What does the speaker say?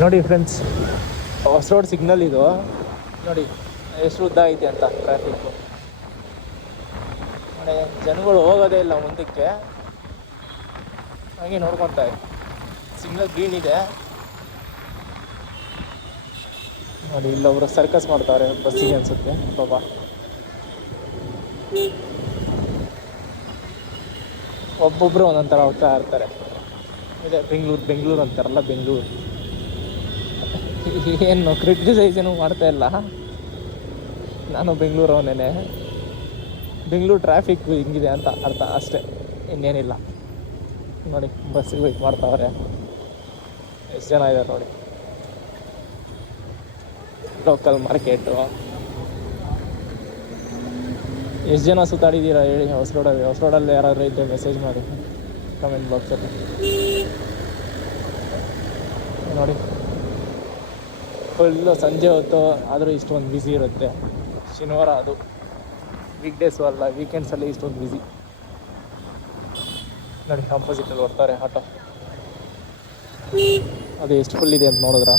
ನೋಡಿ ಫ್ರೆಂಡ್ಸ್, ಹೊಸ road signal ಇದು. ನೋಡಿ ಎಷ್ಟು ಉದ್ದ ಐತೆ ಅಂತ ಟ್ರಾಫಿಕ್ಕು. ನೋಡಿ ಜನಗಳು ಹೋಗೋದೇ ಇಲ್ಲ ಮುಂದಕ್ಕೆ, ಹಾಗೆ ನೋಡ್ಕೊತಾರೆ. ಸಿಗ್ನಲ್ ಗ್ರೀನ್ ಇದೆ ನೋಡಿ. ಇಲ್ಲೊಬ್ರು ಸರ್ಕಸ್ ಮಾಡ್ತಾರೆ ಬಸ್ಸಿಗೆ ಅನ್ಸುತ್ತೆ ಪಾಪ. ಒಬ್ಬೊಬ್ಬರು ಒಂದೊಂಥರ ಹೋಗ್ತಾ ಇರ್ತಾರೆ. ಇದೆ ಬೆಂಗಳೂರು ಅಂತಾರಲ್ಲ, ಬೆಂಗಳೂರು. ಏನು ಕ್ರಿಟಿಸೈಸ್ ಏನು ಮಾಡ್ತಾ ಇಲ್ಲ, ನಾನು ಬೆಂಗಳೂರವನೇನೆ. ಬೆಂಗಳೂರು ಟ್ರಾಫಿಕ್ ಹಿಂಗಿದೆ ಅಂತ ಅರ್ಥ ಅಷ್ಟೇ, ಇನ್ನೇನಿಲ್ಲ. ನೋಡಿ ಬಸ್ಸಿಗೆ ವೆಯ್ಟ್ ಮಾಡ್ತಾವ್ರೆ, ಎಷ್ಟು ಜನ ಇದ್ದಾರೆ ನೋಡಿ. Local market. ಎಷ್ಟು ಜನ ಸುತ್ತಾಡಿದ್ದೀರಾ ಹೇಳಿ ಹೊಸ ರೋಡಲ್ಲಿ ಯಾರಾದರೂ ಇದ್ದರೆ ಮೆಸೇಜ್ ಮಾಡಿ ಕಮೆಂಟ್ ಬಾಕ್ಸಲ್ಲಿ. ನೋಡಿ ಫುಲ್ಲು ಸಂಜೆ ಹೊತ್ತು ಆದರೂ ಇಷ್ಟೊಂದು ಬ್ಯುಸಿ ಇರುತ್ತೆ. ಶನಿವಾರ ಅದು, ವೀಕ್ ಡೇಸು ಅಲ್ಲ, ವೀಕೆಂಡ್ಸಲ್ಲಿ ಇಷ್ಟೊಂದು ಬ್ಯುಸಿ. ನೋಡಿ ಆಪೋಸಿಟಲ್ಲಿ ಬರ್ತಾರೆ ಆಟೋ, ಅದು ಎಷ್ಟು ಫುಲ್ ಇದೆ ಅಂತ ನೋಡಿದ್ರಾ?